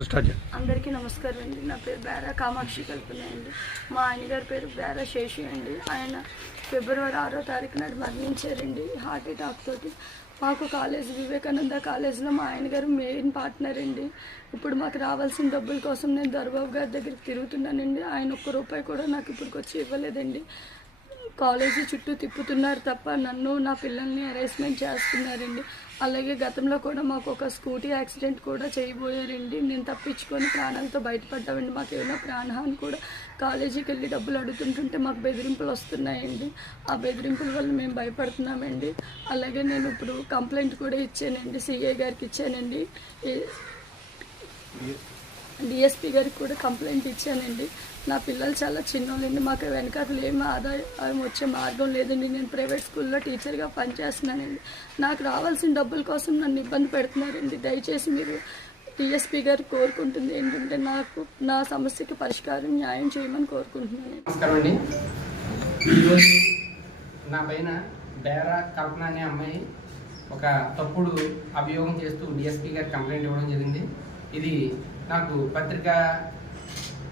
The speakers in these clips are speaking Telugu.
అందరికీ నమస్కారం అండి. నా పేరు బేరా కామాక్షి కల్పన అండి. మా ఆయనగారి పేరు బేరా శేషి అండి. ఆయన ఫిబ్రవరి 6వ తారీఖు నాడు మరణించారండి హార్ట్ అటాక్ తోటి. మాకు కాలేజ్ వివేకానంద కాలేజ్లో మా ఆయనగారు మెయిన్ పార్ట్నర్ అండి. ఇప్పుడు మాకు రావాల్సిన డబ్బుల కోసం నేను దొరబాబు గారి దగ్గరికి తిరుగుతున్నానండి. ఆయన ఒక్క రూపాయి కూడా నాకు ఇప్పటికొచ్చి ఇవ్వలేదండి. కాలేజీ చుట్టూ తిప్పుతున్నారు తప్ప నన్ను నా పిల్లల్ని అరేంజ్మెంట్ చేస్తున్నారండి. అలాగే గతంలో కూడా మాకు ఒక స్కూటీ యాక్సిడెంట్ కూడా చేయబోయారండి. నేను తప్పించుకొని ప్రాణాలతో బయటపడ్డామండి. మాకు ఏమైనా ప్రాణహాని కూడా కాలేజీకి వెళ్ళి డబ్బులు అడుగుతుంటుంటే మాకు బెదిరింపులు వస్తున్నాయండి. ఆ బెదిరింపుల వల్ల మేము భయపడుతున్నామండి. అలాగే నేను ఇప్పుడు కంప్లైంట్ కూడా ఇచ్చానండి, సిఐ గారికి ఇచ్చానండి, డిఎస్పీ గారికి కూడా కంప్లైంట్ ఇచ్చానండి. నా పిల్లలు చాలా చిన్నోళ్ళండి. మాకు వెనకాల ఏమి ఆదాయం వచ్చే మార్గం లేదండి. నేను ప్రైవేట్ స్కూల్లో టీచర్గా పనిచేస్తున్నానండి. నాకు రావాల్సిన డబ్బుల కోసం నన్ను ఇబ్బంది పెడుతున్నారండి. దయచేసి మీరు డిఎస్పీ గారు కోరుకుంటుంది ఏంటంటే నాకు నా సమస్యకి పరిష్కారం న్యాయం చేయమని కోరుకుంటున్నాను. నమస్కారం అండి. ఈరోజు నా పైన బేరా కల్పన అనే అమ్మాయి ఒక తప్పుడు అభియోగం చేస్తూ డిఎస్పీ గారికి కంప్లైంట్ ఇవ్వడం జరిగింది. ఇది నాకు పత్రికా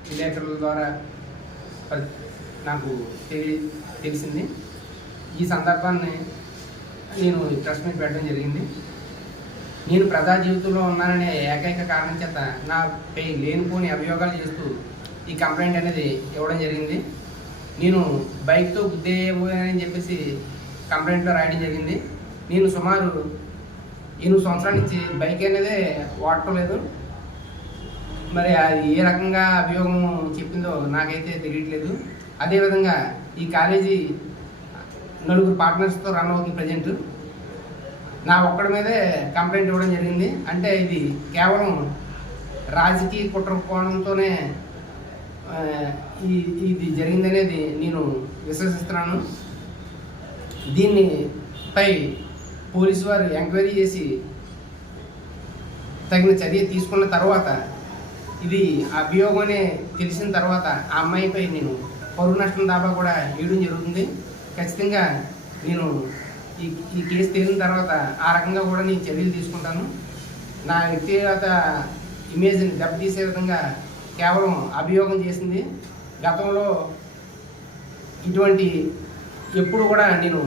విలేకరుల ద్వారా నాకు తెలిసింది. ఈ సందర్భాన్ని నేను ప్రెస్ మీట్ పెట్టడం జరిగింది. నేను ప్రజా జీవితంలో ఉన్నాననే ఏకైక కారణం చేత నాపై లేనిపోని అభియోగాలు చేస్తూ ఈ కంప్లైంట్ అనేది ఇవ్వడం జరిగింది. నేను బైక్తో గుద్దేయబోయానని చెప్పేసి కంప్లైంట్లో రాయడం జరిగింది. నేను సుమారు 8 సంవత్సరాల నుంచి బైక్ అనేది వాడటం లేదు. మరి అది ఏ రకంగా అభియోగం చెప్పిందో నాకైతే తెలియట్లేదు. అదేవిధంగా ఈ కాలేజీ 4 పార్ట్నర్స్తో రన్ అవుతుంది ప్రజెంట్. నా ఒక్కడి మీదే కంప్లైంట్ ఇవ్వడం జరిగింది. అంటే ఇది కేవలం రాజకీయ కుట్ర కోణంతోనే ఇది జరిగిందనేది నేను విశ్వసిస్తున్నాను. దీనిపై పోలీసు వారు ఎంక్వైరీ చేసి తగిన చర్య తీసుకున్న తర్వాత, ఇది అభియోగమనే తెలిసిన తర్వాత ఆ అమ్మాయిపై నేను పరువు నష్టం దాబా కూడా వేయడం జరుగుతుంది. ఖచ్చితంగా నేను ఈ కేసు తేలిన తర్వాత ఆ రకంగా కూడా నేను చర్యలు తీసుకుంటాను. నా వ్యక్తిగత ఇమేజ్ని దెబ్బతీసే విధంగా కేవలం అభియోగం చేసింది. గతంలో ఇటువంటి ఎప్పుడు కూడా నేను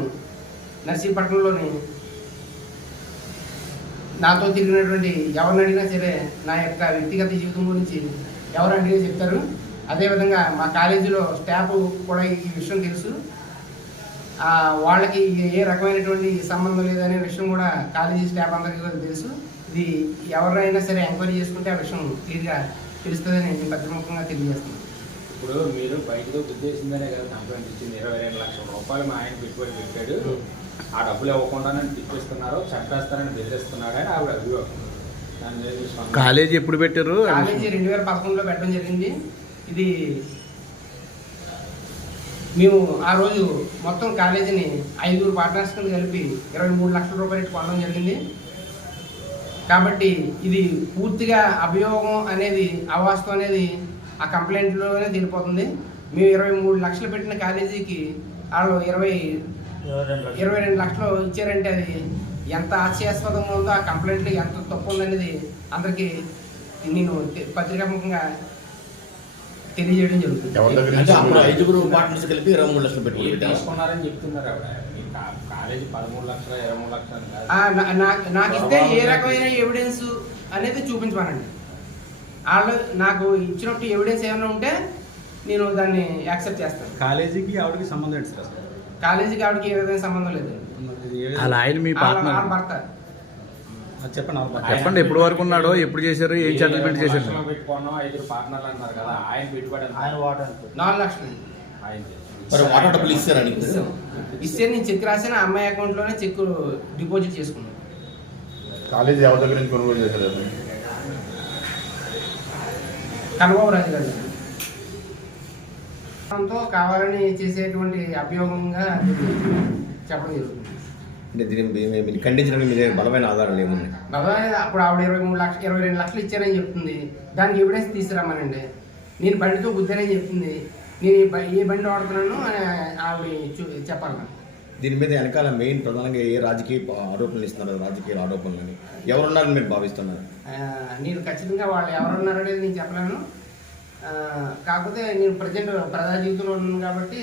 నర్సీపట్నంలోని నాతో తిరిగినటువంటి ఎవరిని అడిగినా సరే నా యొక్క వ్యక్తిగత జీవితం గురించి ఎవరు అడిగినా చెప్తారు. అదేవిధంగా మా కాలేజీలో స్టాఫ్ కూడా ఈ విషయం తెలుసు. వాళ్ళకి ఏ రకమైనటువంటి సంబంధం లేదనే విషయం కూడా కాలేజీ స్టాఫ్ అందరికీ కూడా తెలుసు. ఇది ఎవరైనా సరే ఎంక్వైరీ చేసుకుంటే ఆ విషయం క్లియర్గా తెలుస్తుందని నేను పత్రిముఖంగా తెలియజేస్తున్నాను. ఇప్పుడు మీరు బయటతో ఉద్దేశంగానే కదా కంప్లైంట్ ఇచ్చింది. 22 లక్షల రూపాయలు మా ఆయన పెట్టుబడి పెట్టాడు, ఆ డబ్బులు ఇవ్వకుండా తిప్పిస్తున్నారు, చంపేస్తారని బెదిరిస్తున్నారు అని ఆవిడ అభియోగం. కాలేజీ ఎప్పుడు పెట్టారు? కాలేజీ 2011లో పెట్టడం జరిగింది. ఇది మేము ఆ రోజు మొత్తం కాలేజీని 5 పార్ట్నర్స్ కింద కలిపి 23 లక్షల రూపాయలు కొనడం జరిగింది. కాబట్టి ఇది పూర్తిగా అభియోగం అనేది అవాస్తవం అనేది ఆ కంప్లైంట్లోనే తెలిపోతుంది. మేము 23 లక్షలు పెట్టిన కాలేజీకి వాళ్ళు 22 లక్షలు ఇచ్చారంటే అది ఎంత హాస్యాస్పదంగా ఉందో, ఆ కంప్లైంట్లో ఎంత తప్పు ఉందనేది అందరికీ నేను పత్రికాముఖంగా తెలియజేయడం జరుగుతుంది. తీసుకున్నారని చెప్తున్నారు ఆవిడ. కాలేజీ 13 లక్షలు 23 లక్షలు నాకు ఇస్తే ఏ రకమైన ఎవిడెన్స్ అనేది చూపించమనండి. వాళ్ళు నాకు ఇచ్చినట్టు ఎవిడెన్స్ ఏమైనా ఉంటే నేను దాన్ని యాక్సెప్ట్ చేస్తాను. కాలేజీకి ఆవిడకి సంబంధం ఏంటి సార్? కాలేజీకి ఆవిడకి ఏ విధంగా సంబంధం లేదు. భర్త చెప్పండి ఎప్పుడు వరకు ఉన్నాడో, ఎప్పుడు చేశారు, ఏం సెటిల్మెంట్ చేశారు? పెట్టుకున్నాం 5 పార్ట్నర్లు అన్నారు కదా, ఆయన పెట్టుబడి 4 లక్షలు ఇస్తే నేను చెక్ రాసిన అమ్మాయి అకౌంట్లోనే చెక్ డిపాజిట్ చేసుకున్నాను. కాలేజీ ఎవరి దగ్గర నుంచి కొనుగోలు చేశారు? కనబాబు రాజు గారు కావాలని చేసేటువంటి అభియోగంగా చెప్పడం జరుగుతుంది. అంటే దీన్ని ఖండించడానికి మీరే బలమైన ఆధారాలు ఏమున్నాయి? బలమైన అప్పుడు ఆవిడ 22 లక్షలు ఇచ్చారని చెప్తుంది. దానికి ఎవిడెన్స్ తీసుకురామనండి. నేను బండితో గుద్దానని చెప్తుంది. నేను ఏ బండి వాడుతున్నాను అని ఆవిడ చెప్పాలి. దీని మీద వెనకాల మెయిన్ ప్రధానంగా ఏ రాజకీయ ఆరోపణలు ఇస్తున్నారు, రాజకీయ ఆరోపణలని ఎవరున్నారని మీరు భావిస్తున్నారు? నేను ఖచ్చితంగా వాళ్ళు ఎవరున్నారు అనేది నేను చెప్పలేను. కాకపోతే నేను ప్రజెంట్ ప్రజా జీవితంలో ఉన్నాను కాబట్టి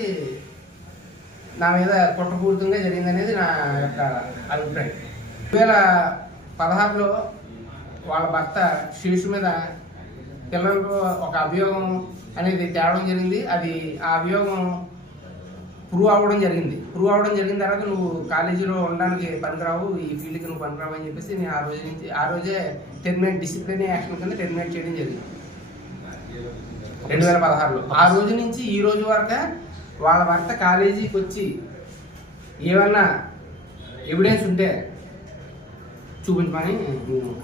నా మీద కుట్రపూరితంగా జరిగిందనేది నా యొక్క అభిప్రాయం. 2016లో వాళ్ళ భర్త శేషు మీద పిల్లలకు ఒక అభియోగం అనేది తేవడం జరిగింది. అది ఆ అభియోగం ప్రూవ్ అవ్వడం జరిగింది. తర్వాత నువ్వు కాలేజీలో ఉండడానికి పనికిరావు, ఈ ఫీల్డ్కి నువ్వు పనికిరావు అని చెప్పేసి నేను ఆ రోజే డిసిప్లిన్ యాక్షన్ కింద టెర్మినేట్ చేయడం జరిగింది 2016లో. ఆ రోజు నుంచి ఈ రోజు వరకు వాళ్ళ భర్త కాలేజీకి వచ్చి ఏమన్నా ఎవిడెన్స్ ఉంటే చూపించమని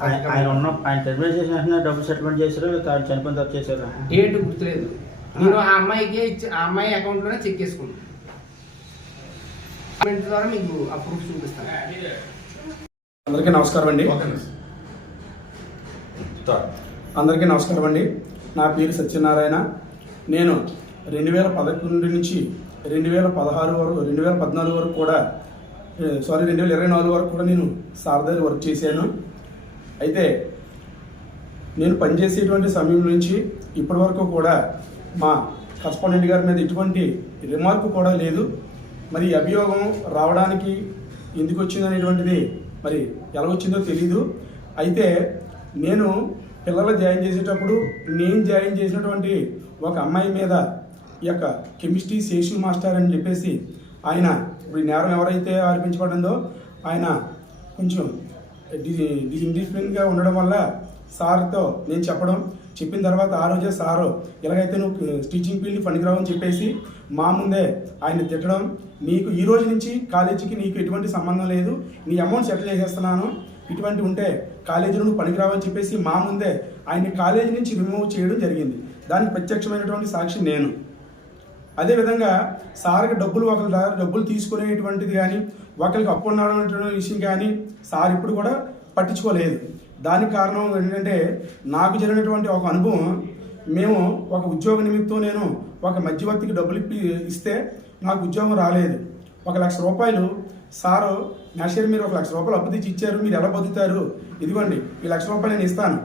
ఆయన టెర్మినేట్ చేసిన వెంటనే డబ్బులు సెటిల్మెంట్ చేశారు, చనిపోయిన తర్వాత చేశారు. డేట్ గుర్తులేదు. నేను ఆ అమ్మాయికి ఆ అమ్మాయి అకౌంట్లోనే చెక్ చేసుకున్నాను. ద్వారా మీకు ఆ ప్రూఫ్ చూపిస్తాను. అందరికీ నమస్కారం అండి. నా పేరు సత్యనారాయణ. నేను 2011 నుంచి 2014 వరకు కూడా 2024 వరకు కూడా నేను సార్ దగ్గర వర్క్ చేశాను. అయితే నేను పనిచేసేటువంటి సమయం నుంచి ఇప్పటి వరకు కూడా మా కరస్పాండెంట్ గారి మీద ఎటువంటి రిమార్క్ కూడా లేదు. మరి అభియోగం రావడానికి ఎందుకు వచ్చిందనేటువంటిది మరి ఎలా వచ్చిందో తెలీదు. అయితే నేను పిల్లలు జాయిన్ చేసేటప్పుడు నేను జాయిన్ చేసినటువంటి ఒక అమ్మాయి మీద ఈ యొక్క కెమిస్ట్రీ శేషు మాస్టర్ అని చెప్పేసి ఆయన ఇప్పుడు నేరం ఎవరైతే ఆరోపించబడిందో ఆయన కొంచెం ఇండిసిప్లిన్గా ఉండడం వల్ల సార్తో నేను చెప్పిన తర్వాత ఆ రోజే సారు ఎలాగైతే నువ్వు టీచింగ్ ఫీల్డ్ పనికిరావు అని చెప్పేసి మా ముందే ఆయన తిట్టడం, నీకు ఈ రోజు నుంచి కాలేజీకి నీకు ఎటువంటి సంబంధం లేదు, నీ అమౌంట్ సెటిల్ చేసేస్తున్నాను, ఇటువంటి ఉంటే కాలేజీలో నువ్వు పనికిరావని చెప్పేసి మా ముందే ఆయన్ని కాలేజీ నుంచి రిమూవ్ చేయడం జరిగింది. దానికి ప్రత్యక్షమైనటువంటి సాక్షి నేను. అదేవిధంగా సార్కి డబ్బులు తీసుకునేటువంటిది కానీ ఒకరికి అప్పు ఉండడం విషయం కానీ సార్ ఇప్పుడు కూడా పట్టించుకోలేదు. దానికి కారణం ఏంటంటే నాకు జరిగినటువంటి ఒక అనుభవం. మేము ఒక ఉద్యోగ నిమిత్తం నేను ఒక మధ్యవర్తికి డబ్బులు ఇస్తే నాకు ఉద్యోగం రాలేదు. 1,00,000 రూపాయలు సారు మేనేజర్ మీరు 1,00,000 రూపాయలు అప్పు తెచ్చి ఇచ్చారు, మీరు ఎలా బతుకుతారు, ఇదిగోండి ఈ 1,00,000 రూపాయలు నేను ఇస్తాను,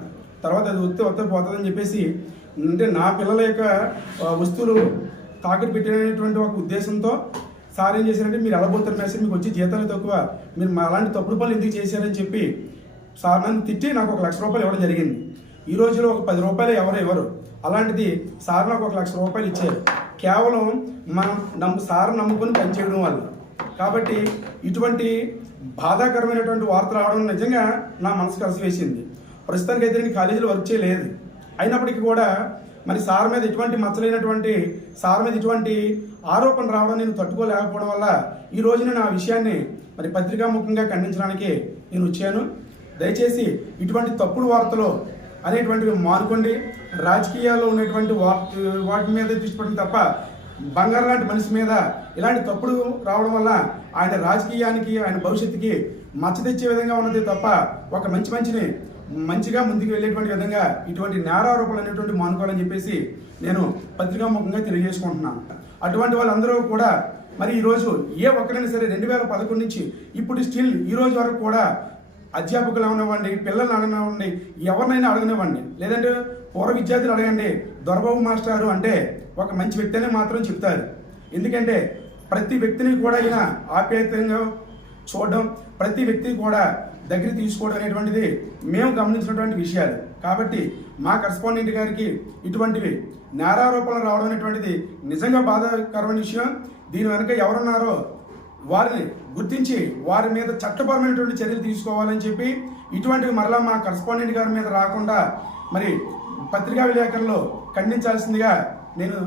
తర్వాత అది వస్తే పోతుందని చెప్పేసి అంటే నా పిల్లల యొక్క వస్తువులు తాకట్టు పెట్టినటువంటి ఒక ఉద్దేశంతో సార్ ఏం చేశారంటే మీరు ఎలా పోతారు మేనేజర్, మీకు వచ్చి జీతాలు తక్కువ, మీరు అలాంటి తప్పుడు పనులు ఎందుకు చేశారని చెప్పి సార్ నన్ను తిట్టి నాకు 1,00,000 రూపాయలు ఇవ్వడం జరిగింది. ఈ రోజులో ఒక 10 రూపాయలు ఎవరు అలాంటిది సార్ నాకు 1,00,000 రూపాయలు ఇచ్చారు, కేవలం మనం సార్ నమ్ముకొని పనిచేయడం వల్ల. కాబట్టి ఇటువంటి బాధాకరమైనటువంటి వార్తలు రావడం నిజంగా నా మనసు కలిసివేసింది. ప్రస్తుతానికి అయితే నేను కాలేజీలో వర్క్ చేయలేదు, అయినప్పటికీ కూడా మరి సార్ మీద ఇటువంటి ఆరోపణ రావడం నేను తట్టుకోలేకపోవడం వల్ల ఈ రోజు నేను ఆ విషయాన్ని మరి పత్రికాముఖంగా ఖండించడానికి నేను వచ్చాను. దయచేసి ఇటువంటి తప్పుడు వార్తలు అనేటువంటివి మానుకోండి. రాజకీయాల్లో ఉన్నటువంటి వాటి మీద దృష్టి పెట్టడం తప్ప బంగారు లాంటి మనిషి మీద ఇలాంటి తప్పుడు రావడం వల్ల ఆయన రాజకీయానికి ఆయన భవిష్యత్తుకి మచ్చ తెచ్చే విధంగా ఉన్నది తప్ప ఒక మనిషిని మంచిగా ముందుకు వెళ్ళేటువంటి విధంగా ఇటువంటి నేరారోపణలు అనేటువంటి మానుకోవాలని చెప్పేసి నేను పత్రికాముఖంగా తెలియజేసుకుంటున్నాను. అటువంటి వాళ్ళందరూ కూడా మరి ఈరోజు ఏ ఒక్కరైనా సరే 2011 నుంచి ఇప్పుడు స్టిల్ ఈ రోజు వరకు కూడా అధ్యాపకులు అవనివ్వండి, పిల్లల్ని అడగనివ్వండి, ఎవరినైనా అడగనివ్వండి, లేదంటే పూర్వ విద్యార్థులు అడగండి, దొరబాబు మాస్టారు అంటే ఒక మంచి వ్యక్తి అనే మాత్రం చెప్తారు. ఎందుకంటే ప్రతి వ్యక్తిని కూడా ఈయన ఆప్యాయంగా చూడడం, ప్రతి వ్యక్తిని కూడా దగ్గర తీసుకోవడం అనేటువంటిది మేము గమనించినటువంటి విషయాలు. కాబట్టి మా కరస్పాండెంట్ గారికి ఇటువంటివి నేరారోపణలు రావడం అనేటువంటిది నిజంగా బాధాకరమైన విషయం. దీని వెనక ఎవరున్నారో వారిని గుర్తించి వారి మీద చట్టపరమైనటువంటి చర్యలు తీసుకోవాలని చెప్పి ఇటువంటివి మరలా మా కరస్పాండెంట్ గారి మీద రాకుండా మరి పత్రికా విలేకరులు ఖండించాల్సిందిగా నేను